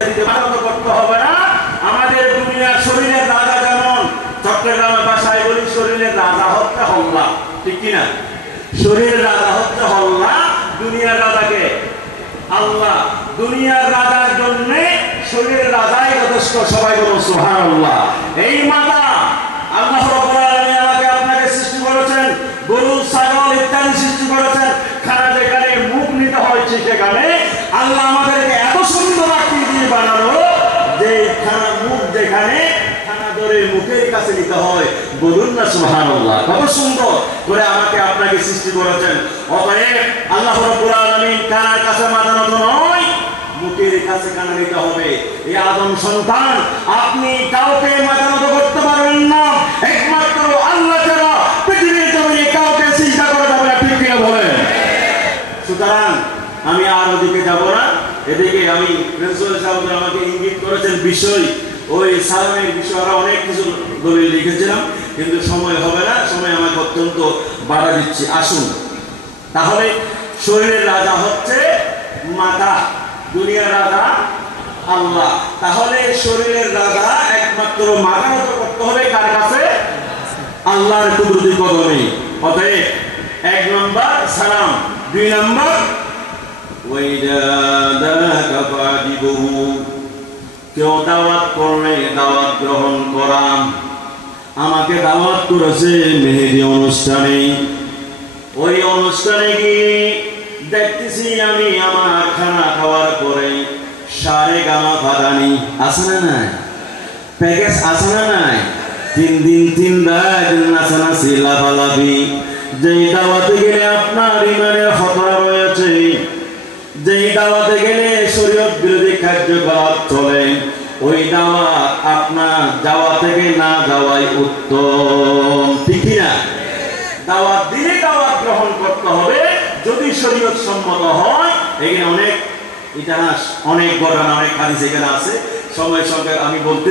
করতে হবে না। আমাদের দুনিয়ার শরীরের রাজা যেমন চট্টগ্রামের ভাষায় বলি শরীরের রাজা হচ্ছে হল্লা, ঠিক কিনা? শরীরের রাজা হচ্ছে হল্লা, দুনিয়ার রাজাকে আল্লাহ। দুনিয়ার রাজার জন্য শরীরের রাজাই যথেষ্ট। সবাই বলুন সুবহানাল্লাহ। এই মাতা আল্লাহ রাব্বুল আলামিন আমাকে আপনাকে সৃষ্টি করেছেন, গরু ছাগল ইত্যাদি সৃষ্টি করেছেন। খানা যেখানে মুখ নিতে হয়েছে সেখানে আল্লাহ আমাদেরকে এত সুন্দর আকৃতি দিয়ে বানানো যে খানা মুখ যেখানে খানা ধরে মুখের কাছে নিতে হয়। বলুন না সুবহানাল্লাহ। কত সুন্দর করে আমাকে আপনাকে সৃষ্টি করেছেন। অতএব আল্লাহ রাব্বুল আলামিন কানার কাছে মাথা নত নয়, মুখের কাছে কানা নিতে হবে। এই আদম সন্তান আপনি কাউকে মাথা নত করতে পারবেন না, একমাত্র আল্লাহ ছাড়া পৃথিবীর জমিনে কাউকে চিন্তা করা যাবে না, ঠিক কিনা বলেন? সুতরাং আমি আর ওদিকে যাব না, এদিকে আমি প্রিন্সিপাল সাহেব আমাকে ইঙ্গিত করেছেন বিষয়, ওই সালামের বিষয়ে আরো অনেক কিছু দলিল লিখেছিলাম, কিন্তু সময় হবে না, সময় আমাকে অত্যন্ত বাধা দিচ্ছে। আসুন তাহলে, শরীরের রাজা হচ্ছে মাতা, দুনিয়ার রাজা আল্লাহ। তাহলে শরীরের রাজা একমাত্র মাথা নত করতে হবে কার কাছে? আল্লাহর কুদরতি কদমে। অতএব 1 নম্বর সালাম, 2 নম্বর কেউ দাওয়াত করলে দাওয়াত গ্রহণ করা। আমাকে দাওয়াত করেছে মেহেদি অনুষ্ঠানে, ওই অনুষ্ঠানে গিয়ে দেখতেছি আমি আমার খানা খাওয়ার পরে সারে গামা ফাদানি আছে না নাই, প্যাকেজ আছে না নাই, 3 দিন 3 রাত নাচানাচি লাফালাফি। যেই দাওয়াতে গেলে আপনার ইমানের খতরা রয়েছে, যেই দাওয়াতে গেলে শরীয়ত বিরোধী কার্যকলাপ চলে, ওই দাওয়াত আপনার যাওয়া থেকে না যাওয়াই উত্তম, ঠিক না? দাওয়াত দিলে দাওয়াত গ্রহণ করতে হবে যদি শরীয়ত সম্মত হয়। এখানে অনেক ইতিহাস, অনেক ঘটনা, অনেক হাদিস এখানে আছে, সময় সঙ্গে আমি বলতে